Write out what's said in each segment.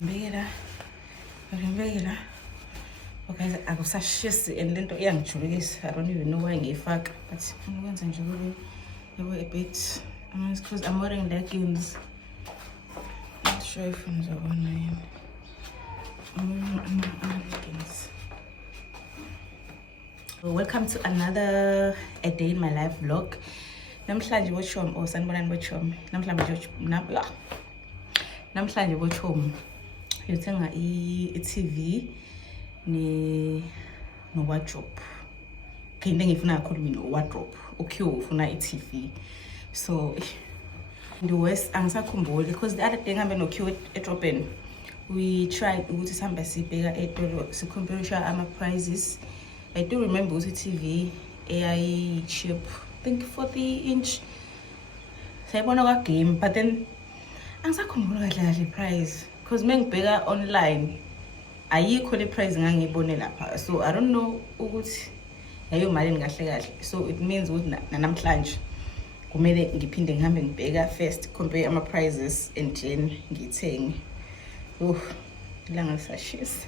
Mbekela. Ngibekela. Okay, akusashisi and lento iyangijulukisa. I don't even know why ngiyifaka, but ngikwenza nje kube a bit. Because I'm wearing leggings. Not sure if ngizobona yini. I'm wearing leggings. Welcome to another A Day in My Life vlog. Namhlanje bochom or sanibonani bochom. Namhlanje bochom. Ngithenga i-TV no wardrobe. Okay, into engifuna kakhulu mina wardrobe. Okay, ufuna i-TV. So the West angisakhumbuli because the other day ngihambe no-Q edrobheni. We tried ukuthi sihambe sibheka etolo sicompare ama prices. I do remember ukuthi TV AI cheap. I think 40-inch. Sayibona kwa game, but then angisakhumbula kahle price because mengibheka online ayikho le price ngangibone lapha. So I don't know ukuthi yayo malini kahle. So it means ukuthi namhlanje kumele ngiphinde ngihambe ngibheka first compare ama prices and then ngithenge. Ilanga lisashisa.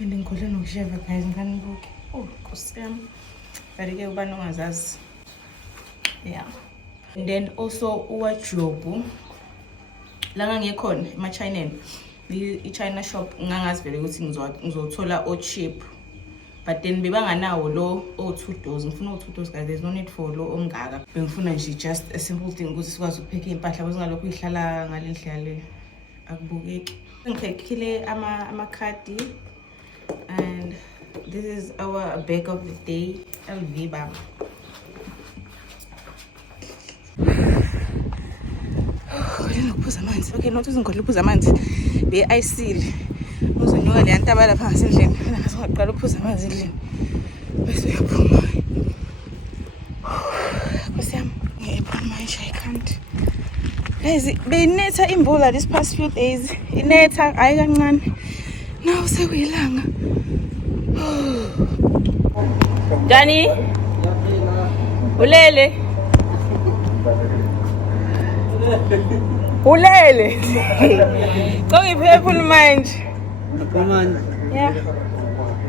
Wena ngikhohle nokusheva guys nganibuke. Nkosi yami. Barike ubani ongazazi. Yeah. And then also wardrobe. Langa ngikhona ema-China. I-China shop ngangazi vele ukuthi ngizothola o cheap. But then bebanganawo lo o2 doors. Ngifuna o2 doors guys. There's no need for lo omngaka. Bengifuna nje just a simple thing ukuthi sikwazi ukupheka impahla bezingalokho ihlala ngalendlela akubukeki. Ngiphekile ama-khadi and this is our bag of the day. LV bag. Okay, not using ukuphuza amanzi. Be-ayisile. Uzonyuka le ntaba lapha ngasendlini. Ngizaqala ukuphuza amanzi endlini. Bese uyaphuma. Nkosi yami, ngiyaphuma nje I can't. Guys, beyinetha imvula this past few days. Inetha hayi kancane. Now sekuyilanga. Dani? Ulele? Ulele. Ngiphephula manje. Manje. Yeah.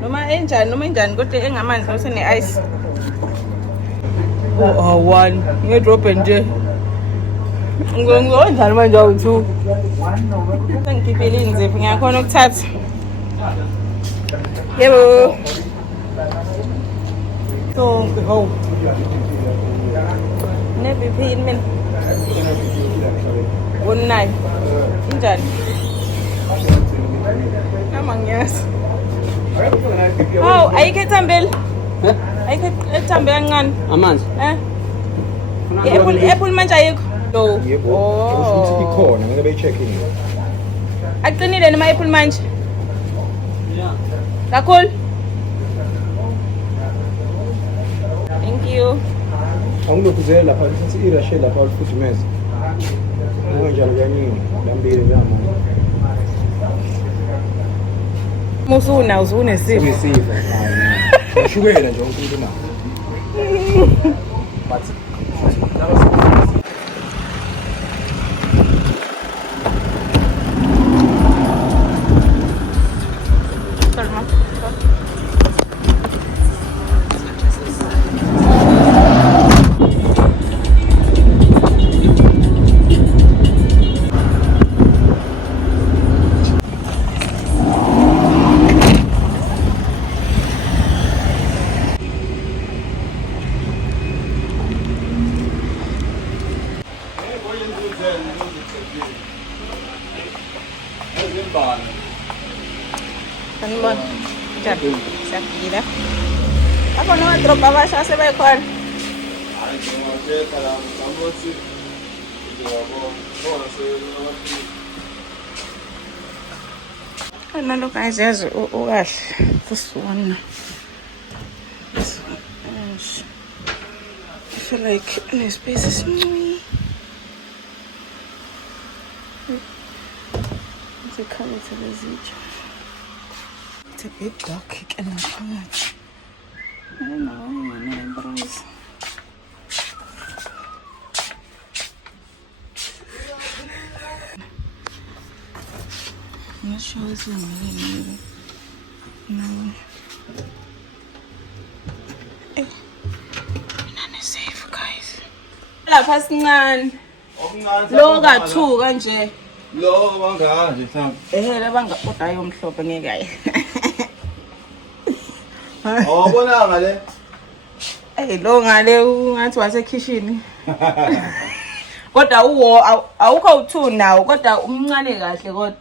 Noma enjani kodwa engamanzi ose ne ice. One. Ngedrop nje. Ngiwenjani manje awu2? Sengikhiphile inzipho ngiyakhona ukuthatha. Yebo. So, never paid me. One night. Injani? Amangiyas. Oh, ayikho ethambele. Ayikho ethambele kancane. Amanzi. Apple manje ayikho. No. Yebo. Ukuthi ikhona ngeke beyicheck in. Aqinile noma apple manje? Yeah. Kakhulu. Thank you. Angilokuzela lapha ukuthi irashe lapha ulifudumeza. Ngokunjalo kaningi lambili zamanje. Musuna uzunesifo. Uyisifa. Ushukela nje umuntu na. But Sanibona. Njani? Siyaphila. Apho no wardrobe abasha sebekhona. Hayi ngiyathetha la ngamothi ngiyabona Nalo guys yazi ukahle kusona. I feel like the space is me. It's coming to the beach. It's a bit dark and I don't know, bros. No. Inani safe guys. Lapha sincane. Lo ka2 kanje. Lo banganje mhlawumbe. Labanga kodwa ayomhlophe ngeke ayi. Awubona ngale? Lo ngale ungathi wase kitchen. Kodwa uwo awukho u2 nawo kodwa umncane kahle kodwa.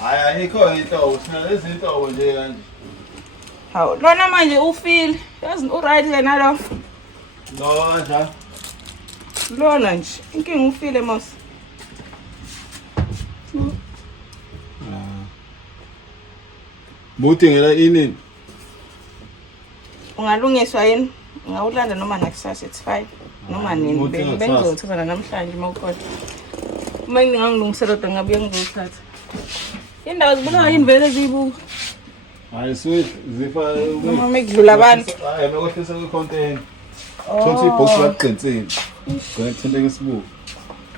Hayi ayikho into sina lezi into nje kanje. Hawu lona manje ufeel yazi uright ke nalo. Lo kanjani? Lona nje inkinga ufile mos. Mutingela inini? Ungalungiswa yini? Ngawulanda noma nakusasa it's fine. Noma nini bengizothatha namhlanje mawukhona. Uma ngingangilungisela kodwa ngabuye ngizothatha. Indawo zibuka yini vele zibuka. Hayi sweet zifa Noma mekudlula abantu. hayi mekohlisa kwi-container. Thothi ibox laqinisile. Ngithinte ngesibuko.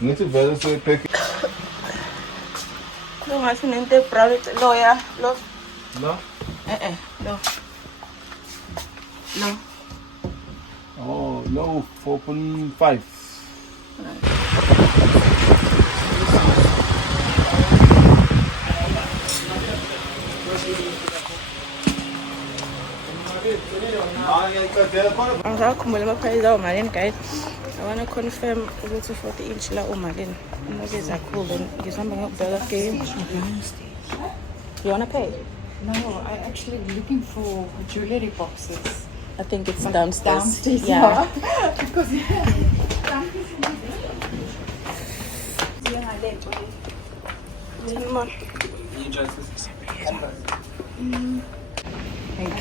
Ngithi vele soyiphekhe. Lo ngathi nento ebrown lo ya lo. No? Lo. No. Oh, no 4.5. Angizakhumbula ama-price awo malini guys. I want to confirm ukuthi 40 inch la umalini. Umabiza kakhulu ngizihamba ngiyokubheka game. You want to pay? No, I'm actually looking for jewelry boxes. I think it's downstairs. Downstairs, Yeah. Because Come on. Thank you.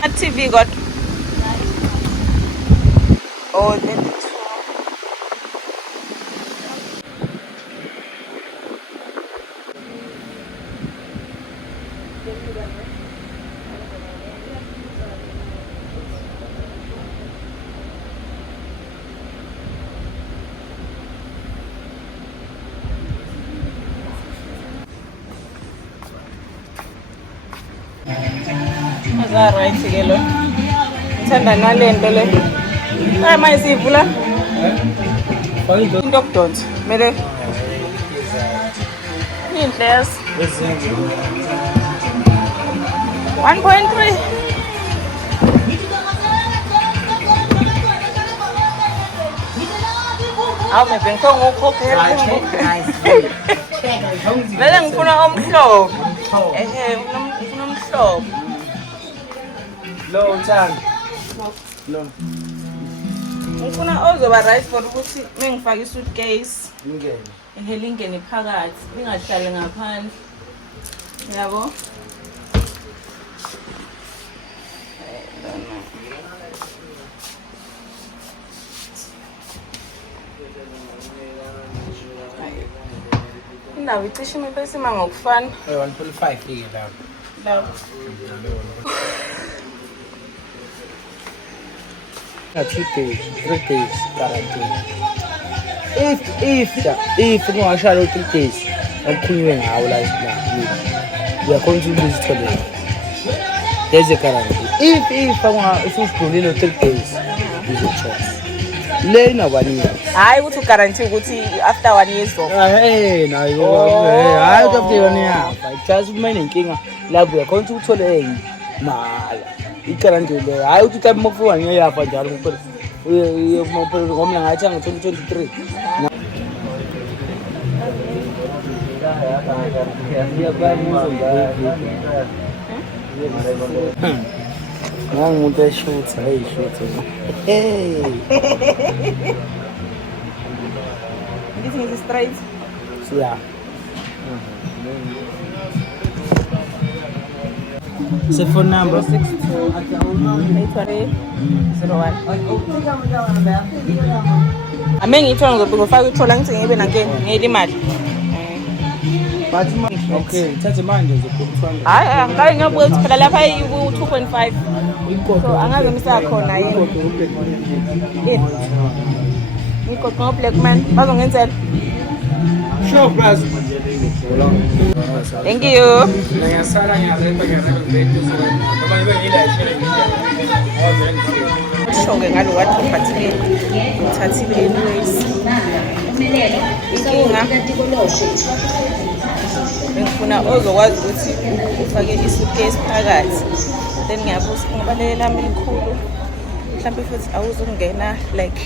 What TV got? Oh, then it's right ke lo. Ngithanda nalento le. Hayi manje sivula. Into okudonsa. Mele. Inhle yas. 1.3. Awu mebengifuna ngokukhokhela. Mele ngifuna omhlobo. Ngifuna omhlobo. Lo Thando. Lo. Ngifuna ozoba right for ukuthi mengifaka isuitcase Ngene. lingene phakathi lingahlali ngaphandle. Yabo? Indawo icishe imipesima ngokufana. 1.5 ke la. La. 2 days, 3 days quarantine. If kungashaya 3 days, akukhulunywe ngawo la yini. Uyakhona ukuthi uzithole. There's a quarantine. If usidlulile 3 days, uzochoka. Le inabani. Hayi ukuthi uguarantee ukuthi after 1 year so. Nayo. Hayi after 1 year. Just kumene inkinga lapho uyakhona ukuthi uthole enye mala. Ikarantile le hayi uthi type mofuwa ngeyafa njalo kuphela ngomla ngathi ngo-2023 nangumuntu eshutha eyishutha Ngithi ngithi straight. siya the phone number 82801. Ame ngithola ngizofaka ithola ngithi ngibe nankeni ngiyile imali. Okay, thathe manje uzokhona. Hayi ngeke ngiyabuya ukuthi phela lapha i-2.5 so angaze misakhona yini ngigoqa ngo-black man bazongenzela Sure, plus. thank you Ngiyasala ngiyazeka ngiyazeka noma ibe ngiyilashele shoke ngalo wardrobe but ngithathile anyways inkinga ngifuna ozokwazi ukuthi ufake isuitcase phakathi then ngiyabuza ngobalele lami likhulu mhlawumbe futhi awuzungena like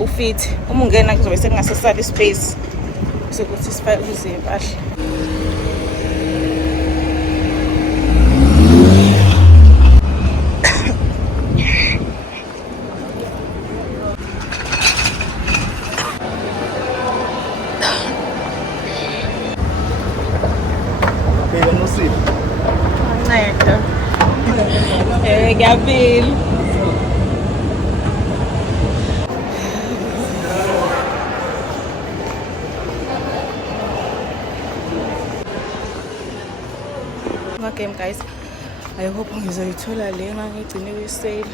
ufit uma ungena kuzobe sekungasesali space sokuthi sifake kuze impahla Nceda. Ngiyabili. Game guys. I hope ngizoyithola le ngangigcine kwi-sale.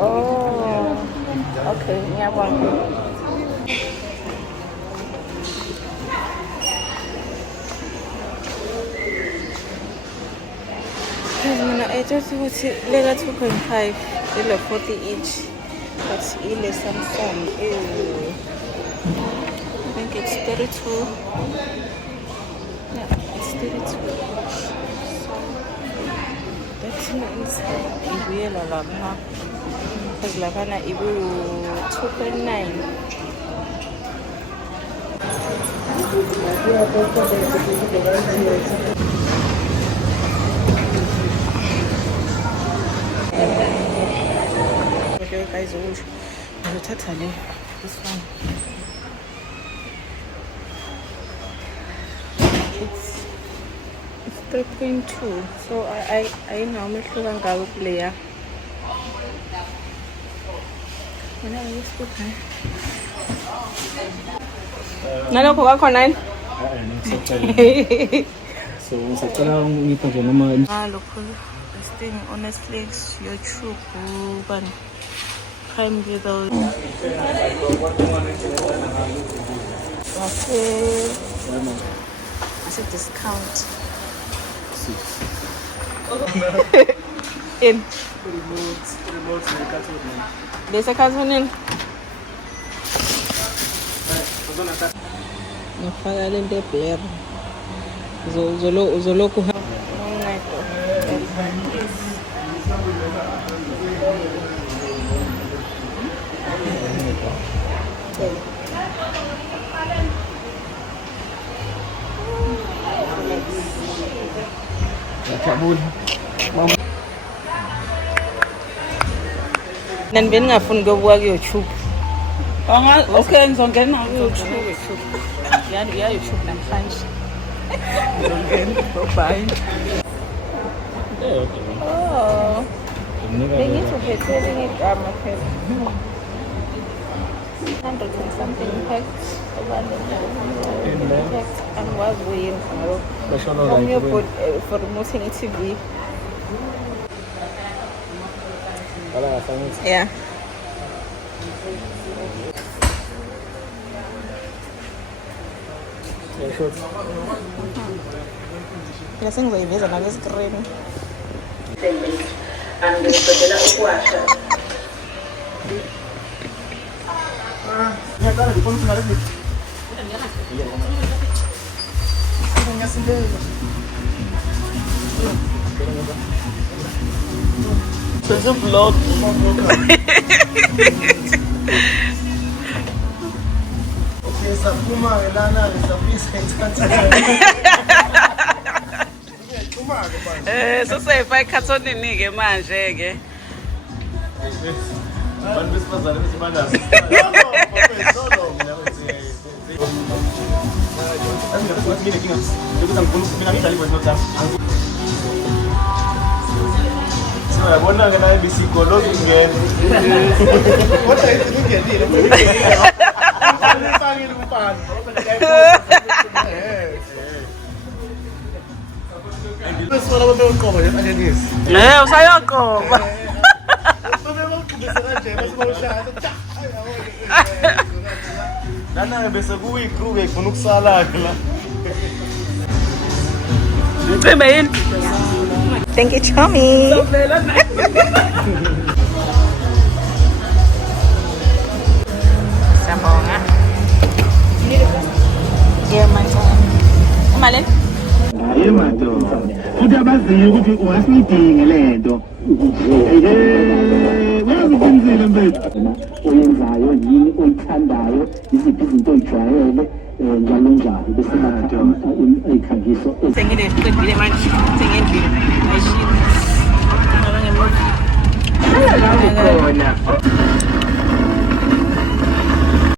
Oh, okay, ngiyabonga. Mina ethi ukuthi lela 2.5 ile 40 inch but ile Samsung I think it's 32. Yeah, it's 32. So that means ibuyela lapha because laphana ibu 2.9. Okay guys, ngizothatha le this one. It's 3.2 so I know umehluka ngawo kuleya mina ngiyisipha nalokho kwakhona yini So ngisacela ngipha nje noma lokho this thing honestly it's YouTube bani Prime Video it's a discount in there's a carton in ngifaka le nto eblair uzolokhu Nan ben ngafuni ukubuka ku-YouTube. Okay ngizongena ku-YouTube. Ya YouTube namhlanje. Bye. Oh. Bengizophethe igama phela. 100 and something packs and was weighing for removing a TV. Yeah. Lasing zoyiveza na screen. Angizocela ukuwasha. There's a vlog. So seyifaka ikhathonini ke manje ke. Abantu besifazane bese banazo. No, Yabona ke naye bisikolozi ngene. Kodwa ingenile. Ufakile umfana. Besona babeyoqoba nje manje ngisi. Usayoqoba. Babeyoqibisa kanje basiboshaya. Lana bese kuyi-crew befuna ukusala la. Ngicimbe yini? Thank you, Chummy. Siyabonga. Yeah, my son. Imali? Hayi madoda futhi abaziyo ukuthi ungasidinge lento uyazi kwenzile mfethu oyenzayo yini oyithandayo iziphi izinto oyijwayele njalo njalo bese makhatha ikhangiso Sengile qedile manje. Sengendlini. Ayishilo.